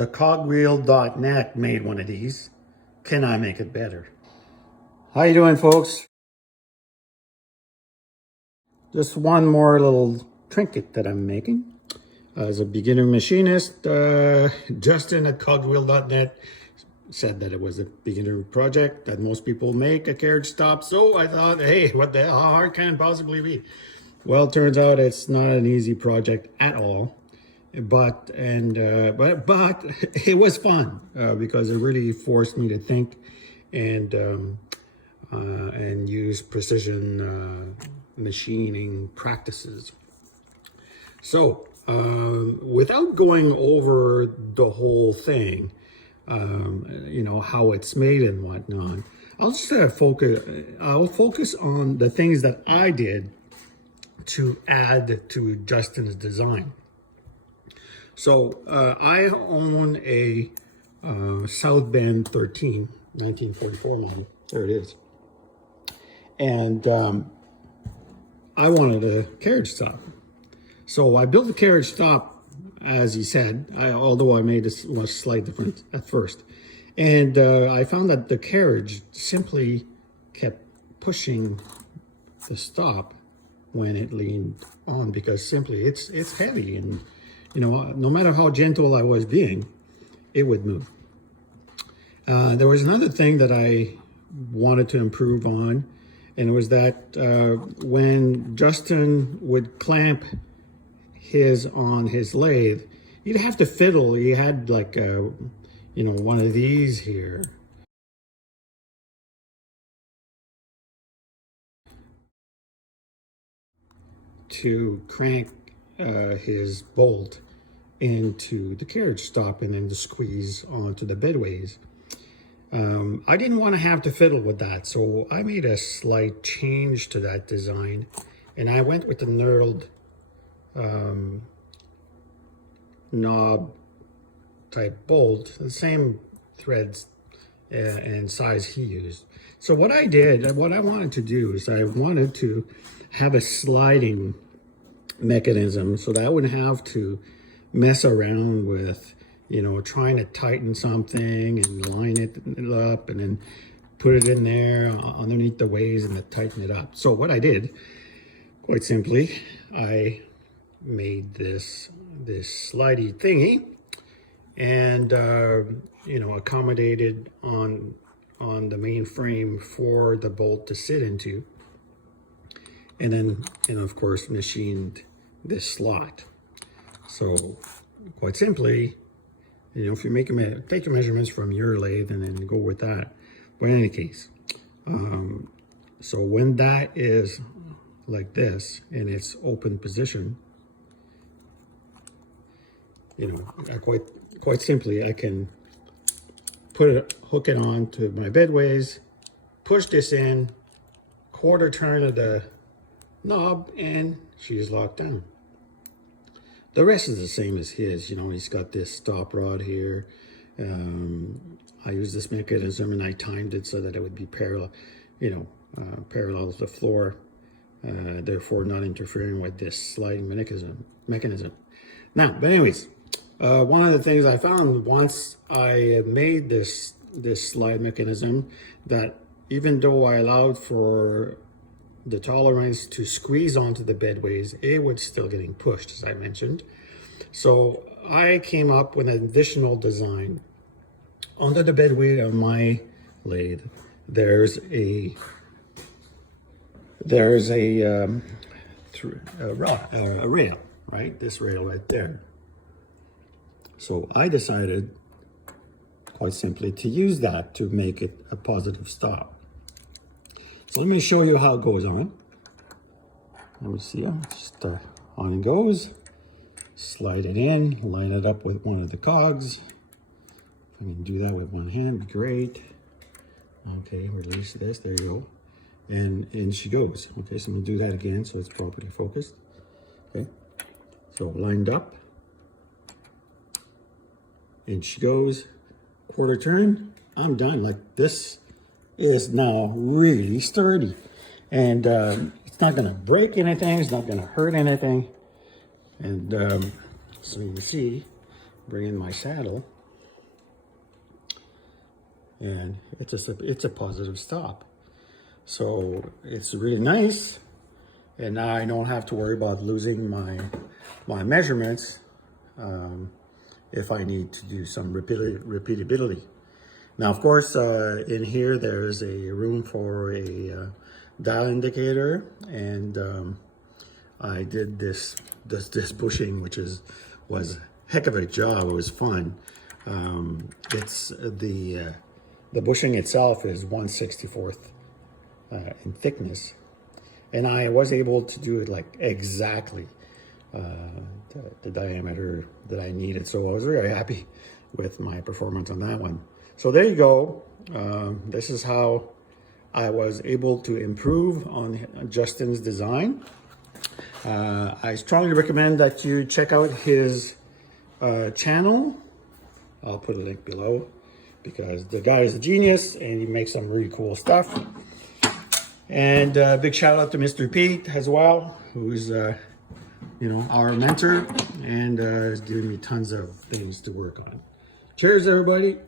thecogwheel.net made one of these. Can I make it better? How you doing, folks? Just one more little trinket that I'm making. As a beginner machinist, Justin at cogwheel.net said that it was a beginner project that most people make a carriage stop. So I thought, hey, what the hell, how hard can it possibly be? Well, it turns out it's not an easy project at all. But it was fun because it really forced me to think and use precision machining practices. So without going over the whole thing, how it's made and whatnot, I'll just focus on the things that I did to add to Justin's design. So I own a South Bend 13, 1944 model. There it is. And I wanted a carriage stop. So I built the carriage stop, as he said, although I made a slight difference at first. And I found that the carriage simply kept pushing the stop when it leaned on, because simply it's heavy, and no matter how gentle I was being, it would move. There was another thing that I wanted to improve on, and it was that when Justin would clamp his on his lathe, he'd have to fiddle. He had like one of these here. To crank his bolt into the carriage stop and then to squeeze onto the bedways. I didn't want to have to fiddle with that, so I made a slight change to that design, and I went with the knurled knob type bolt, the same threads and size he used. So what I wanted to do is I wanted to have a sliding mechanism so that I wouldn't have to mess around with trying to tighten something and line it up and then put it in there underneath the ways and then tighten it up. So what I did, quite simply, I made this slidey thingy and accommodated on the main frame for the bolt to sit into, and then of course machined this slot. So quite simply, if you're take your measurements from your lathe and then go with that. But in any case, so when that is like this in its open position, I quite simply, I can hook it on to my bedways, push this in, quarter turn of the knob, and she's locked down. The rest is the same as his. He's got this stop rod here. I used this mechanism and I timed it so that it would be parallel, parallel to the floor, therefore not interfering with this sliding mechanism. Now, but anyways, one of the things I found once I made this slide mechanism, that even though I allowed for the tolerance to squeeze onto the bedways, it was still getting pushed, as I mentioned. So I came up with an additional design. Under the bedway of my lathe, there's a rail, right? This rail right there. So I decided, quite simply, to use that to make it a positive stop. So let me show you how it goes on. Let me see, just on it goes. Slide it in, line it up with one of the cogs. If I can do that with one hand, great. Okay, release this, there you go. And in she goes. Okay, so I'm gonna do that again so it's properly focused. Okay, so lined up. In she goes, quarter turn, I'm done. Like, this is now really sturdy, and it's not gonna break anything, it's not gonna hurt anything. And so you can see, bring in my saddle, and it's a positive stop. So it's really nice, and now I don't have to worry about losing my measurements if I need to do some repeatability. Now, of course, in here there's a room for a dial indicator, and I did this bushing, which was a heck of a job. It was fun. It's the bushing itself is 1/64 in thickness, and I was able to do it like exactly the diameter that I needed. So I was very happy with my performance on that one. So there you go. This is how I was able to improve on Justin's design. I strongly recommend that you check out his channel. I'll put a link below, because the guy is a genius and he makes some really cool stuff. And big shout out to Mr. Pete as well, who's our mentor, and is giving me tons of things to work on. Cheers, everybody.